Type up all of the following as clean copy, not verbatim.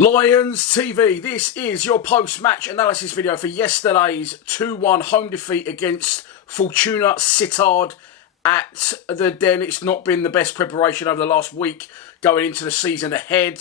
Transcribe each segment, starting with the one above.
Lions TV, this is your post-match analysis video for yesterday's 2-1 home defeat against Fortuna Sittard at the Den. It's not been the best preparation over the last week going into the season ahead.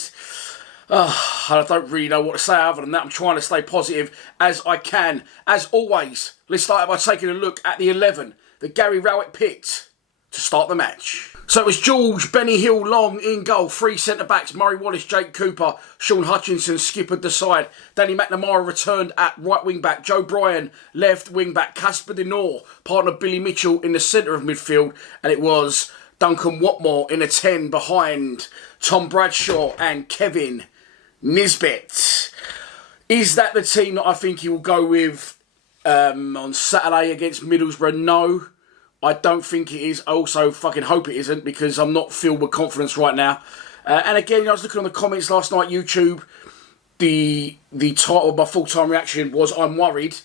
I don't really know what to say other than that. I'm trying to stay positive as I can. As always, let's start by taking a look at the 11 that Gary Rowett picked to start the match. So it was George, Benny Hill, Long in goal. Three centre-backs, Murray Wallace, Jake Cooper, Sean Hutchinson skippered the side. Danny McNamara returned at right wing-back. Joe Bryan, left wing-back. Casper De Noor, partner Billy Mitchell in the centre of midfield. And it was Duncan Watmore in a 10 behind Tom Bradshaw and Kevin Nisbet. Is that the team that I think he will go with on Saturday against Middlesbrough? No. I don't think it is. I also fucking hope it isn't because I'm not filled with confidence right now. And again, I was looking on the comments last night, YouTube. The title of my full-time reaction was I'm worried.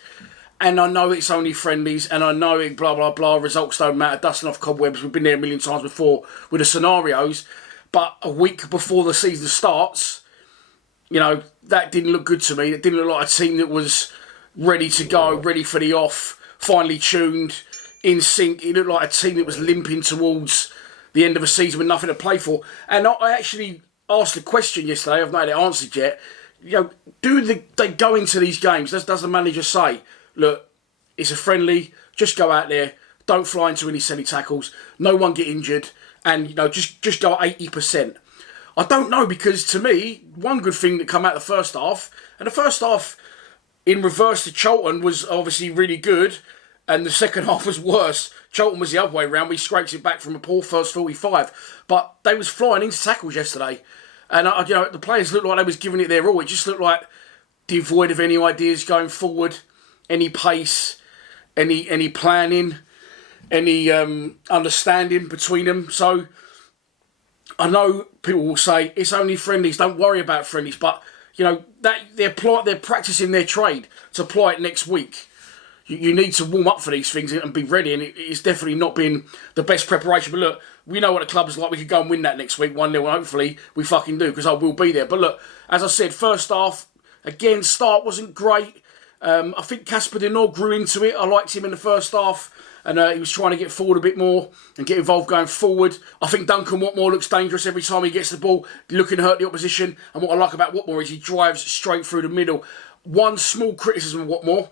And I know it's only friendlies and I know it blah, blah, blah. Results don't matter. Dusting off cobwebs. We've been there a million times before with the scenarios. But a week before the season starts, you know, that didn't look good to me. It didn't look like a team that was ready to go, ready for the off, finely tuned, in sync. It looked like a team that was limping towards the end of a season with nothing to play for. And I actually asked a question yesterday. I've not had it answered yet. You know, do they go into these games? Does the manager say, look, it's a friendly, just go out there, don't fly into any silly tackles, no one get injured, and you know, just go at 80%. I don't know, because to me, one good thing that came out of the first half, and the first half in reverse to Charlton was obviously really good. And the second half was worse. Charlton was the other way around. We scraped it back from a poor first 45. But they was flying into tackles yesterday. And you know, the players looked like they was giving it their all. It just looked like devoid of any ideas going forward, any pace, any planning, any understanding between them. So I know people will say, it's only friendlies, don't worry about friendlies. But, you know, that they're practising their trade to apply it next week. You need to warm up for these things and be ready, and it's definitely not been the best preparation. But look, we know what the club is like. We could go and win that next week, 1-0, and hopefully we fucking do, because I will be there. But look, as I said, first half, again, start wasn't great. I think Casper De Noor grew into it. I liked him in the first half, and he was trying to get forward a bit more and get involved going forward. I think Duncan Watmore looks dangerous every time he gets the ball, looking to hurt the opposition. And what I like about Watmore is he drives straight through the middle. One small criticism of Watmore,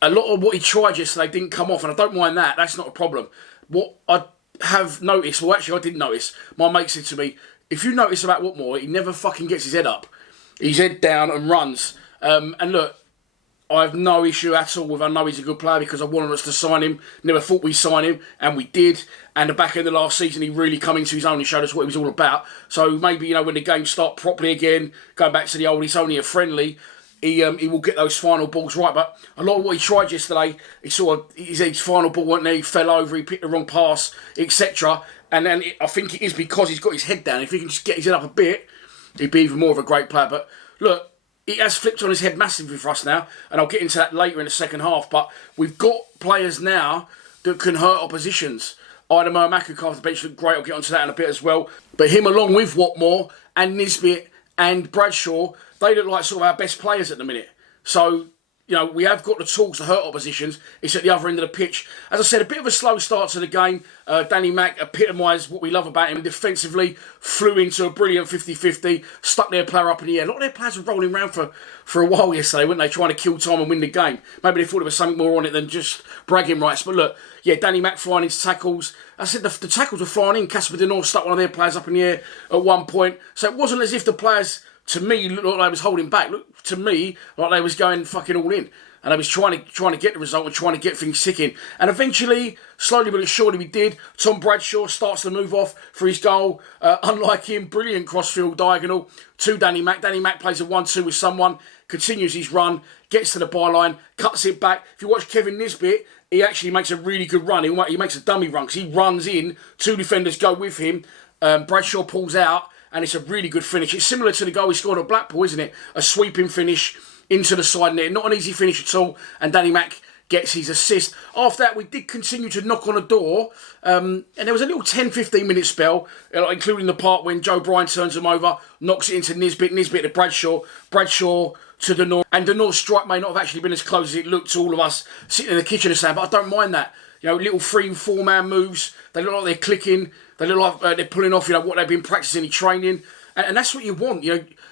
a lot of what he tried yesterday didn't come off, and I don't mind that. That's not a problem. What I have noticed, well, actually, I didn't notice. My mate said to me, if you notice about Watmore, he never fucking gets his head up. He's head down and runs. And look, I have no issue at all with, I know he's a good player because I wanted us to sign him. Never thought we'd sign him, and we did. And the back end of the last season, he really come into his own and showed us what he was all about. So maybe, you know, when the games start properly again, going back to the old, it's only a friendly, he will get those final balls right. But a lot of what he tried yesterday, his final ball went there, he fell over, he picked the wrong pass, etc. And then I think it is because he's got his head down. If he can just get his head up a bit, he'd be even more of a great player. But look, it has flipped on his head massively for us now, and I'll get into that later in the second half. But we've got players now that can hurt oppositions. Ida Murmaku off the bench looked great. I'll get onto that in a bit as well. But him along with Watmore and Nisbet and Bradshaw, they look like sort of our best players at the minute. So, you know, we have got the tools to hurt oppositions. It's at the other end of the pitch. As I said, a bit of a slow start to the game. Danny Mac epitomised what we love about him. Defensively, flew into a brilliant 50-50, stuck their player up in the air. A lot of their players were rolling around for a while yesterday, weren't they, trying to kill time and win the game. Maybe they thought there was something more on it than just bragging rights. But look, yeah, Danny Mac flying into tackles. I said the tackles were flying in. Casper De Noor stuck one of their players up in the air at one point. So it wasn't as if the players, to me, looked like they was holding back. Looked to me like they was going fucking all in. And I was trying to get the result and trying to get things ticking. And eventually, slowly but surely we did. Tom Bradshaw starts to move off for his goal. Unlike him, brilliant crossfield diagonal to Danny Mac. Danny Mac plays a 1-2 with someone, continues his run, gets to the byline, cuts it back. If you watch Kevin Nisbet, he actually makes a really good run. He makes a dummy run because he runs in, two defenders go with him. Bradshaw pulls out, and it's a really good finish. It's similar to the goal he scored at Blackpool, isn't it? A sweeping finish into the side net. Not an easy finish at all. And Danny Mac gets his assist. After that, we did continue to knock on a door, and there was a little 10-15 minute spell, including the part when Joe Bryan turns him over, knocks it into Nisbet to Bradshaw to the North, and the North strike may not have actually been as close as it looked to all of us sitting in the kitchen and saying, but I don't mind that. Little 3-4 man moves, they look like they're clicking, they look like they're pulling off, what they've been practicing in training, and that's what you want.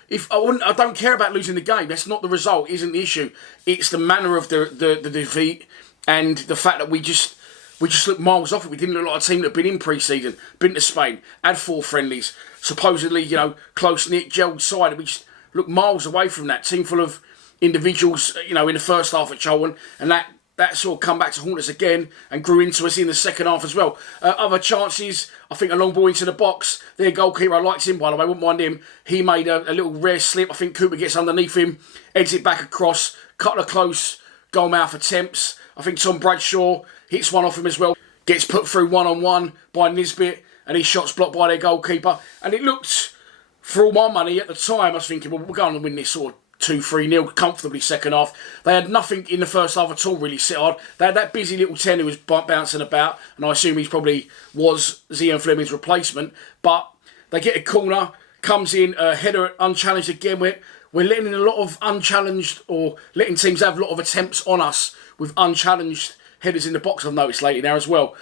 If I don't care about losing the game. That's not the result. Isn't the issue. It's the manner of the defeat and the fact that we just looked miles off it. We didn't look like a team that had been in pre-season, been to Spain, had 4 friendlies, supposedly close knit, gelled side. And we just looked miles away from that team full of individuals. In the first half at Cholton, and that sort of come back to haunt us again and grew into us in the second half as well. Other chances, I think a long ball into the box. Their goalkeeper, I liked him, by the way, wouldn't mind him. He made a little rare slip. I think Cooper gets underneath him, heads it back across, couple of close goal-mouth attempts. I think Tom Bradshaw hits one off him as well. Gets put through one-on-one by Nisbet, and his shot's blocked by their goalkeeper. And it looked, for all my money at the time, I was thinking, well, we're going to win this sort of 2-3-0 comfortably second half. They had nothing in the first half at all, really, Sittard. They had that busy little 10 who was bouncing about, and I assume he probably was Zian Fleming's replacement. But they get a corner, comes in, a header unchallenged again. We're letting in a lot of unchallenged, or letting teams have a lot of attempts on us with unchallenged headers in the box, I've noticed lately now as well.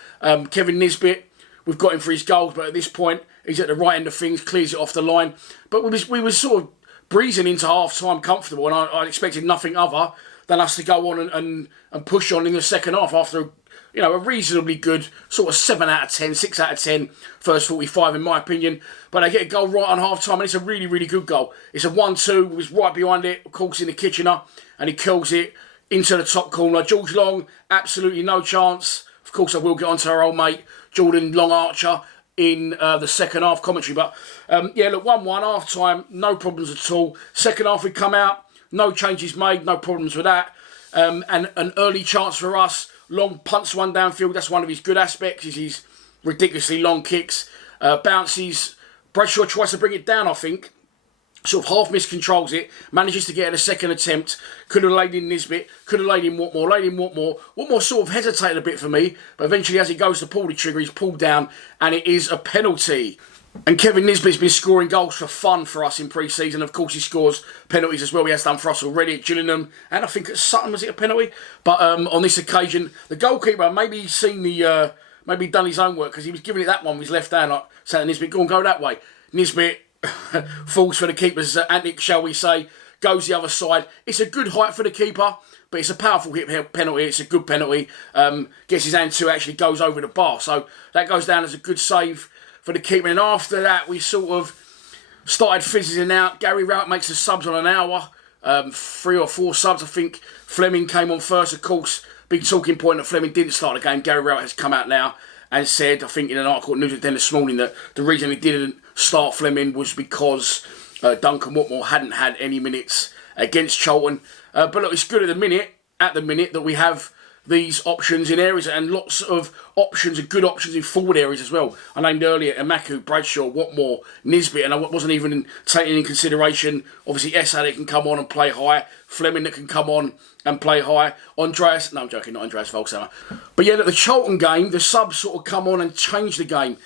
Kevin Nisbet, we've got him for his goals, but at this point, he's at the right end of things, clears it off the line. But we was sort of breezing into half-time comfortable, and I expected nothing other than us to go on and push on in the second half after a reasonably good sort of 7 out of 10, 6 out of 10 first 45 in my opinion. But they get a goal right on half-time, and it's a really, really good goal. It's a 1-2, was right behind it, of course, in the Kitchener, and he kills it into the top corner. George Long, absolutely no chance. Of course, I will get on to our old mate, Jordan Long Archer, in the second half commentary. But look, 1-1 half time, no problems at all. Second half we come out, no changes made, no problems with that. And an early chance for us. Long punts one downfield. That's one of his good aspects, is his ridiculously long kicks. Bounces. Bradshaw tries to bring it down, I think. Sort of half miscontrols it, manages to get a second attempt, could have laid in Nisbet, could have laid in Watmore. Watmore sort of hesitated a bit for me, but eventually as he goes to pull the trigger, he's pulled down, and it is a penalty. And Kevin Nisbet's been scoring goals for fun for us in pre-season. Of course, he scores penalties as well. He has done for us already at Gillingham, and I think at Sutton, was it a penalty? But on this occasion, the goalkeeper, maybe he's seen maybe done his own work, because he was giving it that one with his left hand, like saying to Nisbet, go that way. Nisbet falls for the keeper's antic, shall we say, goes the other side. It's a good height for the keeper, but it's a powerful hit penalty. It's a good penalty. Gets his hand to, actually goes over the bar. So that goes down as a good save for the keeper. And after that, we sort of started fizzing out. Gary Rowett makes the subs on an hour. 3 or 4 subs, I think. Fleming came on first, of course. Big talking point that Fleming didn't start the game. Gary Rowett has come out now and said, I think in an article at News at 10 this morning, that the reason he didn't start Fleming was because Duncan Watmore hadn't had any minutes against Cholton. But look, it's good at the minute that we have these options in areas, and lots of options and good options in forward areas as well. I named earlier Emaku, Bradshaw, Watmore, Nisbet, and I wasn't even taking in consideration, obviously, Essa that can come on and play high, Fleming that can come on and play high, Andreas, no, I'm joking, not Andreas Volksammer. But yeah, look, the Cholton game, the subs sort of come on and change the game.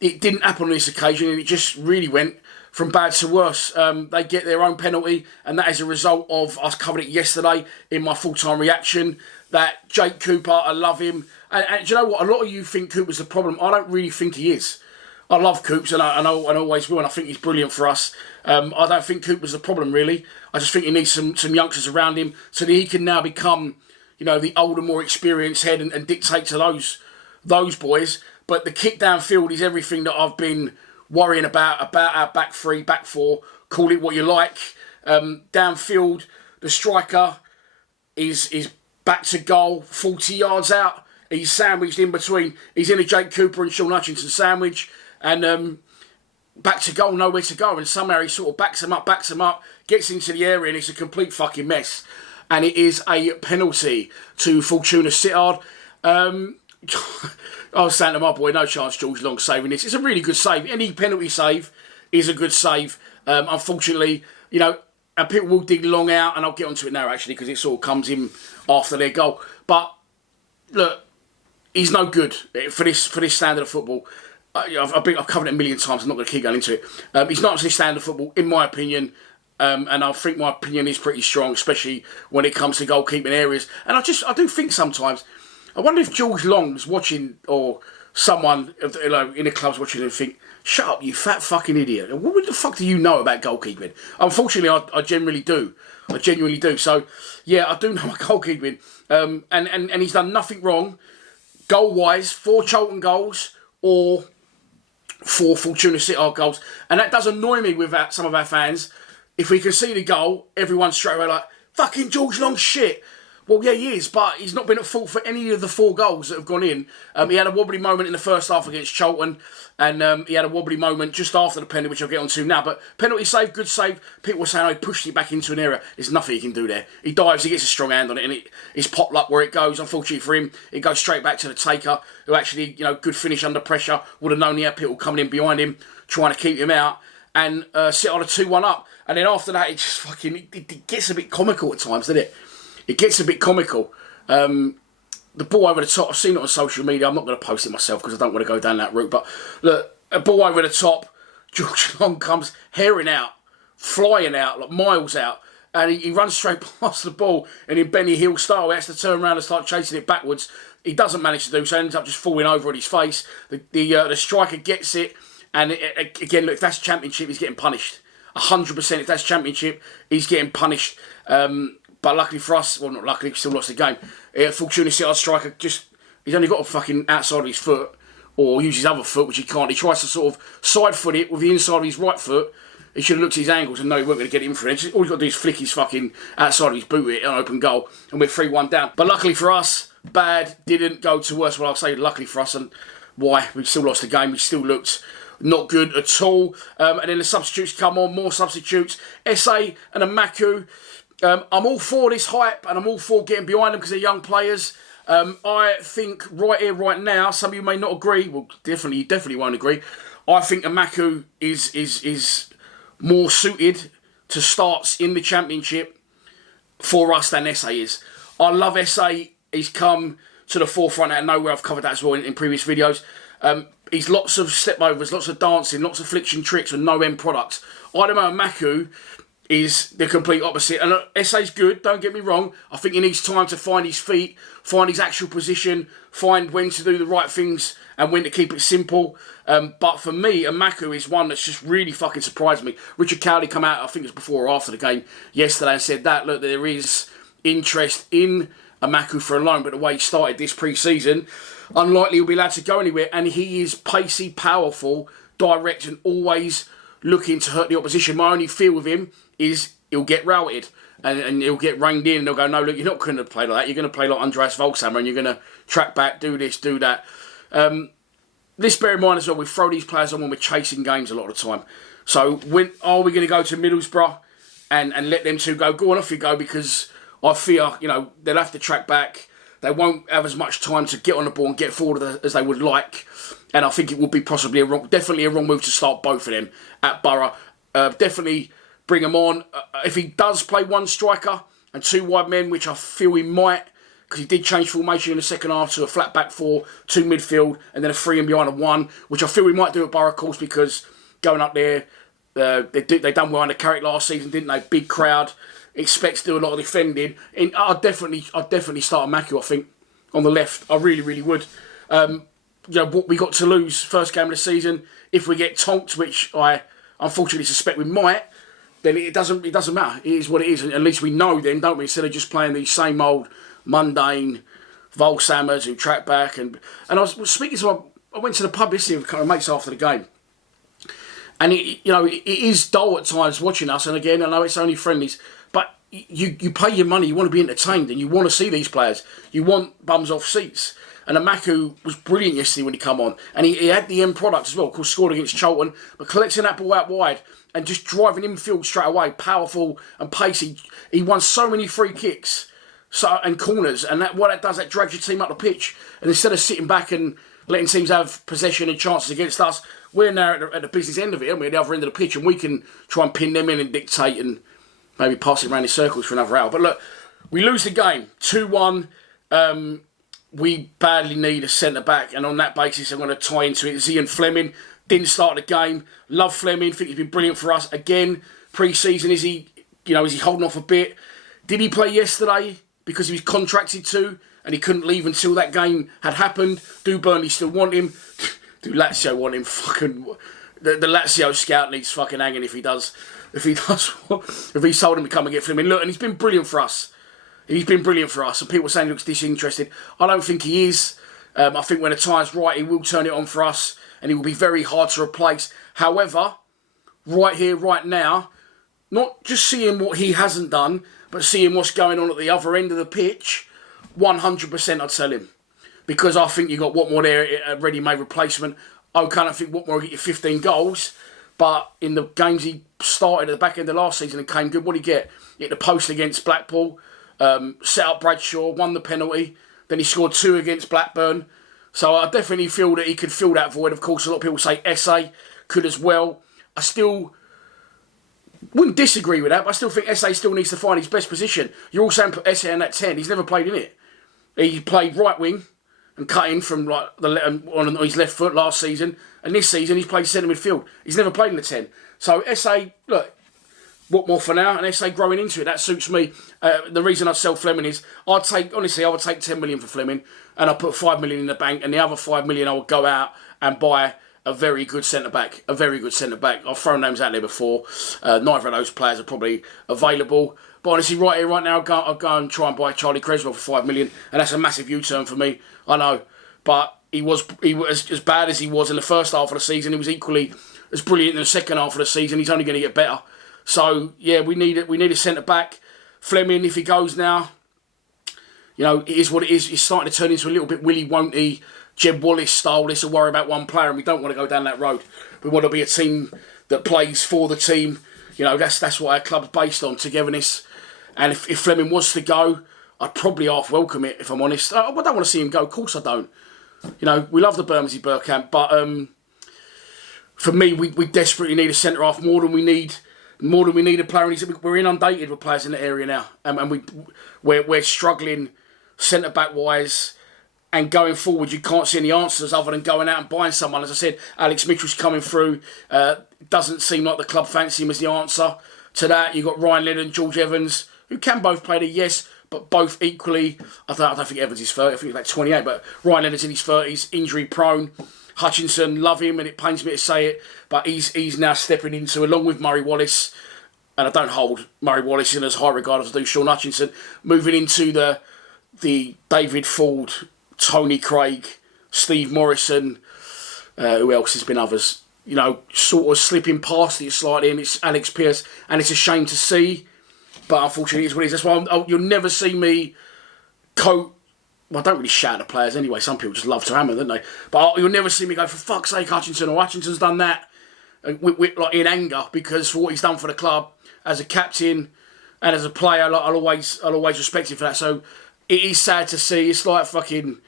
It didn't happen on this occasion, and it just really went from bad to worse. They get their own penalty, and that is a result of us covering it yesterday in my full-time reaction. That Jake Cooper, I love him. And do you know what? A lot of you think Cooper's the problem. I don't really think he is. I love Coops, and I always will, and I think he's brilliant for us. I don't think Cooper's the problem, really. I just think he needs some youngsters around him so that he can now become, the older, more experienced head and dictate to those boys. But the kick downfield is everything that I've been worrying about our back 3, back 4, call it what you like. Downfield, the striker is back to goal, 40 yards out. He's sandwiched in between. He's in a Jake Cooper and Sean Hutchinson sandwich. And back to goal, nowhere to go. And somehow he sort of backs him up, gets into the area, and it's a complete fucking mess. And it is a penalty to Fortuna Sittard. I was saying to my boy, no chance George Long saving this. It's a really good save. Any penalty save is a good save. Unfortunately, and And people will dig long out, and I'll get onto it now, actually, because it sort of comes in after their goal. But, look, he's no good for this standard of football. I've covered it a million times. I'm not going to keep going into it. He's not actually standard of football, in my opinion. And I think my opinion is pretty strong, especially when it comes to goalkeeping areas. And I do think sometimes, I wonder if George Long's watching, or someone in the club's watching and think, shut up, you fat fucking idiot. What the fuck do you know about goalkeeping? Unfortunately, I genuinely do. I genuinely do. So, yeah, I do know about goalkeeping. And he's done nothing wrong, goal-wise, 4 Charlton goals or 4 Fortuna Sittard goals. And that does annoy me with some of our fans. If we can see the goal, everyone's straight away like, fucking George Long shit. Well, yeah, he is, but he's not been at fault for any of the 4 goals that have gone in. He had a wobbly moment in the first half against Charlton, and he had a wobbly moment just after the penalty, which I'll get onto now. But penalty save, good save. People were saying, he pushed it back into an area. There's nothing he can do there. He dives, he gets a strong hand on it, and it's pop luck where it goes. Unfortunately for him, it goes straight back to the taker, who actually, good finish under pressure, would have known he had people coming in behind him, trying to keep him out, and sit on a 2-1 up. And then after that, it just fucking, it gets a bit comical at times, doesn't it? It gets a bit comical. The ball over the top, I've seen it on social media. I'm not going to post it myself because I don't want to go down that route. But look, a ball over the top, George Long comes herring out, flying out, like miles out. And he runs straight past the ball. And in Benny Hill style, he has to turn around and start chasing it backwards. He doesn't manage to do so. He ends up just falling over on his face. The striker gets it. And again, look, if that's Championship, he's getting punished. 100%, if that's Championship, he's getting punished. But luckily for us, well, not luckily, we still lost the game. Fortuna Sittard striker, he's only got a fucking outside of his foot, or use his other foot, which he can't. He tries to sort of side foot it with the inside of his right foot. He should have looked at his angles and know he weren't going to get in for it. All he's got to do is flick his fucking outside of his boot at an open goal, and we're 3-1 down. But luckily for us, bad, didn't go to worse. Well, I'll say luckily for us, and why? We still lost the game. We still looked not good at all. And then the substitutes come on, more substitutes. SA and Amaku. I'm all for this hype, and I'm all for getting behind them because they're young players. I think right here, right now, some of you may not agree. Well, definitely won't agree. I think Amaku is more suited to starts in the Championship for us than SA is. I love SA. He's come to the forefront out of nowhere. I've covered that as well in previous videos. He's lots of step overs, lots of dancing, lots of fliction tricks with no end products. I don't know, Amaku is the complete opposite. And SA's good, don't get me wrong. I think he needs time to find his feet, find his actual position, find when to do the right things and when to keep it simple. But for me, Amaku is one that's just really fucking surprised me. Richard Cowley come out, I think it was before or after the game yesterday, and said that, look, there is interest in Amaku for a loan, but the way he started this pre-season, unlikely he'll be allowed to go anywhere. And he is pacey, powerful, direct, and always looking to hurt the opposition. My only fear with him is he'll get routed and he'll get reined in and they'll go, no, look, you're not going to play like that. You're going to play like Andreas Volkshammer and you're going to track back, do this, do that. Let's bear in mind as well, we throw these players on when we're chasing games a lot of the time. So when are we going to go to Middlesbrough and let them two go? Go on, off you go, because I fear, they'll have to track back. They won't have as much time to get on the ball and get forward as they would like. And I think it would be definitely a wrong move to start both of them at Borough. Definitely bring them on. If he does play one striker and 2 wide men, which I feel he might, because he did change formation in the second half to a flat back 4, 2 midfield, and then a 3 in behind a 1, which I feel he might do at Borough, of course, because going up there, they done well under Carrick last season, didn't they? Big crowd, expects to do a lot of defending. And I'd definitely start Amaku, I think, on the left. I really, really would. What we got to lose first game of the season, if we get tonked, which I unfortunately suspect we might, then it doesn't matter. It is what it is. And at least we know then, don't we? Instead of just playing these same old mundane Volkshammers who track back. And I was speaking to I went to the pub yesterday with a couple of mates after the game. And it is dull at times watching us. And again, I know it's only friendlies, but you pay your money, you want to be entertained, and you want to see these players. You want bums off seats. And Amaku was brilliant yesterday when he come on. And he had the end product as well. Of course, scored against Charlton. But collecting that ball out wide and just driving infield straight away, powerful and pacey. He won so many free kicks and corners. And what that does, that drags your team up the pitch. And instead of sitting back and letting teams have possession and chances against us, we're now at the business end of it, aren't we? At the other end of the pitch. And we can try and pin them in and dictate and maybe pass it around in circles for another hour. But look, we lose the game 2-1. We badly need a centre-back, and on that basis, I'm going to tie into it. Ian Fleming didn't start the game. Love Fleming. Think he's been brilliant for us. Again, pre-season, is he holding off a bit? Did he play yesterday because he was contracted to, and he couldn't leave until that game had happened? Do Burnley still want him? Do Lazio want him? Fucking the Lazio scout needs fucking hanging if he does. If he told him to come and get Fleming. Look, and he's been brilliant for us. He's been brilliant for us, and people are saying he looks disinterested. I don't think he is. I think when the time's right, he will turn it on for us, and he will be very hard to replace. However, right here, right now, not just seeing what he hasn't done, but seeing what's going on at the other end of the pitch, 100% I'd sell him. Because I think you got Watmore there, a ready-made replacement. I kind of think Watmore will get you 15 goals, but in the games he started at the back end of last season and came good, what did he get? He hit the post against Blackpool, set up Bradshaw, won the penalty, then he scored 2 against Blackburn. So I definitely feel that he could fill that void. Of course, a lot of people say SA could as well. I still wouldn't disagree with that, but I still think SA still needs to find his best position. You're all saying put SA in that 10. He's never played in it. He played right wing and cut in from like on his left foot last season, and this season he's played centre midfield. He's never played in the 10. So SA, look, what more for now, and SA growing into it. That suits me. The reason I'd sell Fleming is I would take 10 million for Fleming, and I'll put 5 million in the bank, and the other 5 million I would go out and buy a very good centre-back. A very good centre-back. I've thrown names out there before. Neither of those players are probably available. But honestly, right here, right now, I'll go and try and buy Charlie Creswell for 5 million, and that's a massive U-turn for me. I know. But he was as bad as he was in the first half of the season. He was equally as brilliant in the second half of the season. He's only going to get better. So, yeah, we need it. We need a centre-back. Fleming, if he goes now, you know, it is what it is. He's starting to turn into a little bit Willy Won't-y, Jeb Wallace style. Let's worry about one player, and we don't want to go down that road. We want to be a team that plays for the team. You know, that's what our club's based on, togetherness. And if Fleming was to go, I'd probably half welcome it, if I'm honest. I don't want to see him go. Of course I don't. You know, we love the Bermondsey Bergkamp, but for me, we desperately need a centre-half more than we need a player. We're inundated with players in the area now, and we're struggling centre-back wise. And going forward, you can't see any answers other than going out and buying someone. As I said, Alex Mitchell's coming through. Doesn't seem like the club fancy him as the answer to that. You've got Ryan Leonard and George Evans, who can both play there, yes, but both equally. I don't think Evans is 30. I think he's like 28. But Ryan Leonard's in his 30s, injury prone. Hutchinson, love him, and it pains me to say it, but he's now stepping into, along with Murray Wallace, and I don't hold Murray Wallace in as high regard as I do Sean Hutchinson, moving into the David Ford, Tony Craig, Steve Morrison, who else has been others, you know, sort of slipping past it slightly, and it's Alex Pearce, and it's a shame to see, but unfortunately it's what it is. That's why you'll never see me well, I don't really shout at players anyway. Some people just love to hammer, don't they? But you'll never see me go, for fuck's sake, Hutchinson, or Hutchinson's done that, like in anger, because for what he's done for the club as a captain and as a player, like, I'll always respect him for that. So it is sad to see. It's like fucking,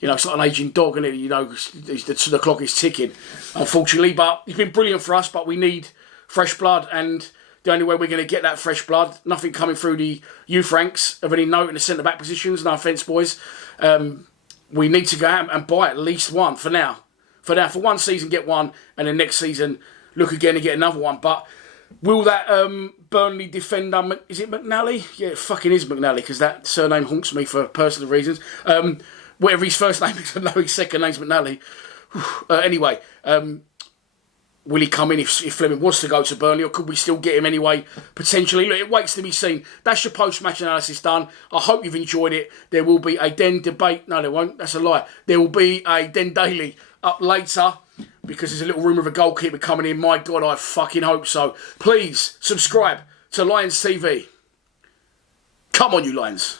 you know, it's like an aging dog, and you know, the clock is ticking, unfortunately. But he's been brilliant for us, but we need fresh blood, and the only way we're going to get that fresh blood, nothing coming through the youth ranks of any note in the centre-back positions, no offence, boys. We need to go out and buy at least one for now. For one season, get one, and then next season, look again and get another one. But will that Burnley defender, is it McNally? Yeah, it fucking is McNally, because that surname haunts me for personal reasons. Whatever his first name is, I know his second name's McNally. Anyway, will he come in if Fleming was to go to Burnley, or could we still get him anyway, potentially? Look, it waits to be seen. That's your post-match analysis done. I hope you've enjoyed it. There will be a Den debate. No, there won't. That's a lie. There will be a Den Daily up later, because there's a little rumour of a goalkeeper coming in. My God, I fucking hope so. Please, subscribe to Lions TV. Come on, you Lions.